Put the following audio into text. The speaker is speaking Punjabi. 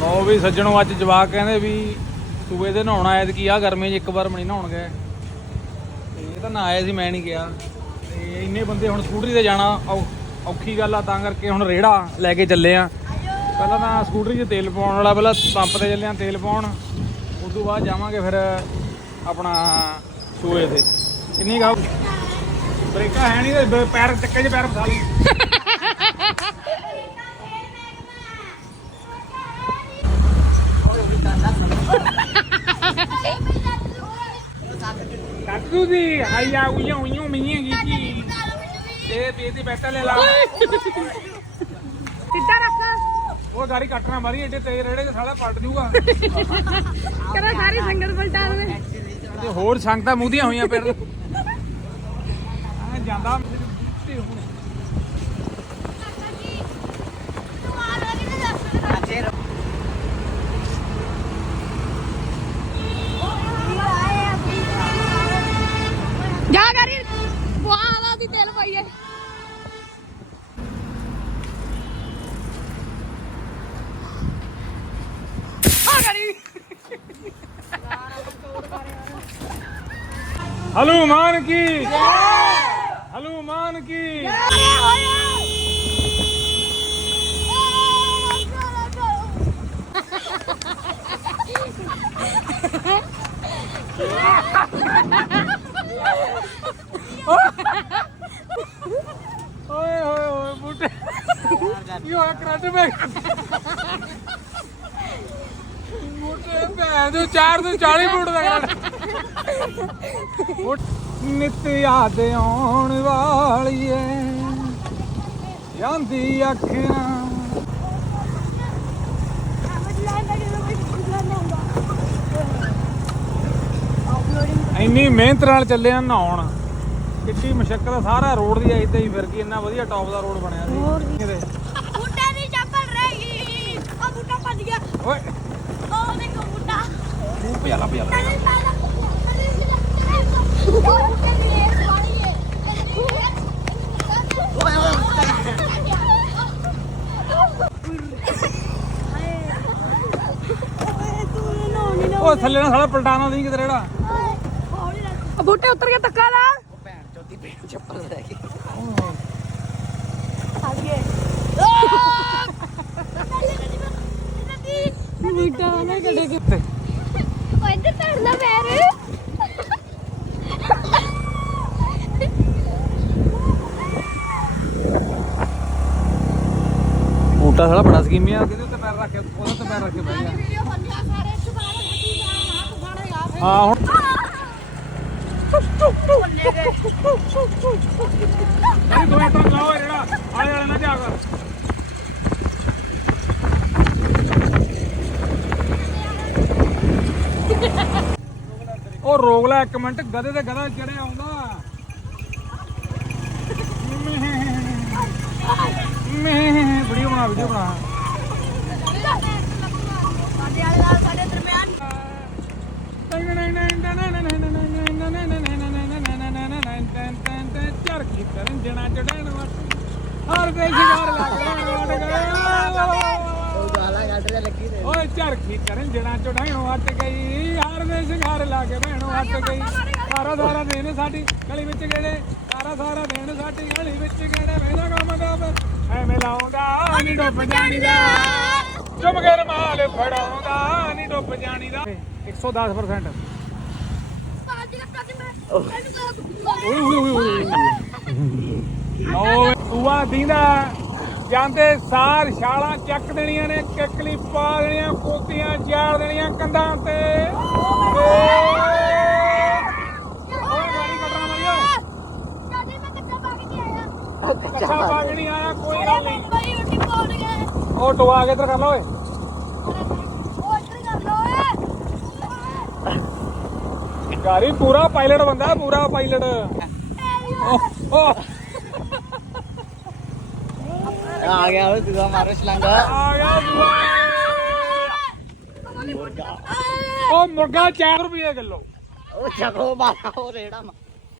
ਲਓ ਵੀ ਸੱਜਣੋ ਅੱਜ ਜਵਾਕ ਕਹਿੰਦੇ ਵੀ ਸੂਏ ਦੇ ਨਹਾਉਣਾ ਐ ਕੀ ਆ ਗਰਮੀ 'ਚ ਇੱਕ ਵਾਰ ਮਣੀ ਨਹਾਉਣ ਗਏ। ਤੇ ਇਹ ਤਾਂ ਨਾ ਆਏ ਸੀ, ਮੈਂ ਨਹੀਂ ਗਿਆ। ਤੇ ਇੰਨੇ ਬੰਦੇ ਹੁਣ ਸਕੂਟਰੀ ਤੇ ਜਾਣਾ ਔ- ਔਖੀ ਗੱਲ ਆ, ਤਾਂ ਕਰਕੇ ਹੁਣ ਰੇੜਾ ਲੈ ਕੇ ਚੱਲੇ ਆ। ਪਹਿਲਾਂ ਤਾਂ ਸਕੂਟਰੀ 'ਚ ਤੇਲ ਪਾਉਣ ਵਾਲਾ, ਪਹਿਲਾਂ ਪੰਪ ਤੇ ਚੱਲੇ ਆ, ਤੇਲ ਪਾਉਣ। ਉਸ ਤੋਂ ਬਾਅਦ ਜਾਵਾਂਗੇ ਫਿਰ ਆਪਣਾ ਸੂਏ ਤੇ। ਕਿੰਨੀ ਗਾ ਬ੍ਰੇਕਾਂ ਹੈ ਨਹੀਂ ਤੇ ਪੈਰ ਚੱਕੇ 'ਚ ਪੈਰ ਫਸਾ ਲਈ ਕੱਟੂ ਦੀ ਆਇਆ ਉਈਓ ਉਈਓ ਮੀਆਂ ਗੀਤੀ ਇਹ ਬੇਦੀ ਬੈਠਾ ਲੈ ਲਾ। ਸਿੱਧਾ ਰੱਖ। ਉਹ ਗਾੜੀ ਕੱਟਣਾ ਮਾਰੀ ਏਡੇ ਤੇਜ਼ ਰੇੜੇ ਤੇ ਸਾਲਾ ਪਲਟ ਜੂਗਾ। ਕਰਾ ਸਾਰੀ ਸੰਗਤ ਪਲਟਾ ਦੇ। ਤੇ ਹੋਰ ਸੰਗਤਾਂ ਮੂੰਹਦੀਆਂ ਹੋਈਆਂ ਫਿਰ। ਜਾਂਦਾ ਤੇ ਹੁਣ ਜਾ ਕਰੀ ਵਾਹ ਦੀ ਤੇਲ ਪਾਈਏ ਆ ਕਰੀ ਹਨੂਮਾਨ ਕੀ? ਹਨੂਮਾਨ ਕੀ? ਓਏ ਹੋਏ ਹੋਏ ਬੁੱਢੇ ਕੀ ਹੋਇਆ ਕਰੰਟ ਪੈ ਗਿਆ। ਬੁੱਢੇ ਭੈਣ ਜੋ 4 ਤੋਂ 40 ਫੁੱਟ ਦਾ ਕਰੰਟ ਉਹ ਨਿਤ ਯਾਦ ਆਉਣ ਵਾਲੀ ਏ ਜਾਂਦੀ ਅੱਖਾਂ। ਇੰਨੀ ਮਿਹਨਤ ਨਾਲ ਚੱਲੇ ਆ ਨਹਾਉਣ। ਕਿੱਡੀ ਮੁਸ਼ਕਲ ਸਾਰਾ ਰੋਡ ਦੀ ਆਈ ਤੇ ਹੀ ਫਿਰ ਗਈ ਇੰਨਾ ਵਧੀਆ ਟੌਪ ਦਾ ਰੋਡ ਬਣਿਆ ਸੀ। ਕਿਤੇ। ਬੂਟੇ ਦੀ ਚੱਪਲ ਰਹਿ ਗਈ ਉਹ ਬੂਟਾ ਭੱਜ ਗਿਆ। ਓਏ। ਉਹ ਦੇਖੋ ਬੂਟਾ। ਮੂੰਹ ਪਿਆਲਾ ਪਿਆਲਾ ਉਹ ਥੱਲੇ ਨਾਲ ਸਾਲਾ ਪਲਟਾਣਾ ਨਹੀਂ ਕਿਤੇ ਰੇੜਾ। ਬੂਟੇ ਉਤਰ ਕੇ ਧੱਕਾ ਲਾ। ਬੂਟਾ ਨਾ ਕੱਢੇ ਕਿ ਇੱਧਰ ਧਰਨਾ ਪੈਰ ਬੂਟਾ ਸਾਲਾ ਬੜਾ ਸਕੀਮੀਆ ਕਿਤੇ ਉੱਤੇ ਪੈਰ ਰੱਖ ਕੇ ਉਹਦੇ ਤੇ ਪੈਰ ਰੱਖ ਕੇ ਬਹਿ ਗਿਆ। ਹਾਂ ਹੁਣ ਨਹੀਂ ਦੋ ਮਿੰਟ ਲਾਓ ਇਹ ਜਿਹੜਾ ਆਲੇ ਵਾਲੇ ਨਾ ਜਾ ਕਰ ਉਹ ਰੋਕ ਲੈ ਇੱਕ ਮਿੰਟ ਗਧੇ ਤੇ ਗਧਾ ਚੜਿਆ ਆਉਂਦਾ। ਮੈਂ ਵੀਡੀਓ ਬਣਾ ਵੀਡੀਓ ਬਣਾ। ਸਾਡੇ ਵਾਲੇ ਨਾਲ ਸਾਡੇ ਦਰਮਿਆਨ ਚਰਖੀ ਕਰਨ ਜਣਾ ਚੜਨ ਵਟ ਹਰ ਦੇ ਸ਼ਿਕਾਰ ਲੱਗ ਵਟ ਓਏ ਚਰਖੀ ਕਰਨ ਜਣਾ ਚੜਾਣ ਵਟ ਗਈ। ਹਰ ਦੇ ਸ਼ਿਕਾਰ ਲੱਗ ਬਹਿਣ ਵਟ ਗਈ। ਸਾਰਾ ਸਾਰਾ ਦਿਨ ਸਾਡੀ, ਗਲੀ ਵਿੱਚ ਗੇੜੇ ਸਾਰਾ ਸਾਰਾ ਦਿਨ ਸਾਡੀ, ਗਲੀ ਵਿੱਚ ਗੇੜੇ ਵੇਲਾ ਕੰਮ ਦਾ ਐਵੇਂ ਲਾਉਂਦਾ, ਨਹੀਂ ਡੁੱਬ ਜਾਣੀਦਾ। ਚੁੱਪ ਕਰ ਮਾਲ ਫੜਾਉਂਦਾ, ਨਹੀਂ ਡੁੱਬ ਜਾਣੀਦਾ। 110% ਓਏ ਓਏ ਓਏ ਓਏ। ਤੂਆ ਦੀਂਦਾ। ਜਾਂਦੇ ਸਾਰ ਛਾਲਾਂ ਚੱਕ ਦੇਣੀਆਂ ਨੇ, ਕਿਕਲੀ ਪਾ ਦੇਣੀਆਂ ਕੋਤੀਆਂ ਚਾਰ ਦੇਣੀਆਂ ਕੰਧਾਂ ਤੇ ਓਏ ਗਾੜੀ ਕੱਟਣਾ ਮਰਿਓ ਕੱਚਾ ਬਾਗ ਨਹੀਂ ਆਇਆ ਕੋਈ ਗੱਲ ਨਹੀਂ ਉਹ ਟਵਾ ਕੇ ਇੱਧਰ ਕਰ ਲਓ ਓਏ ਗਾੜੀ ਪੂਰਾ ਪਾਇਲਟ ਬੰਦਾ ਪੂਰਾ ਪਾਇਲਟ। ਓ ਆ ਗਿਆ ਓਏ ਦੂਆ ਮਾਰੋ ਛਲਾਂਗਾ ਆ ਗਿਆ ਬੁਆ ਉਹ ਮੁਰਗਾ 4 ਰੁਪਏ ਕਿਲੋ। ਉਹ ਚੱਕੋ ਬਾਲਾ ਉਹ ਰੇੜਾ ਮਾ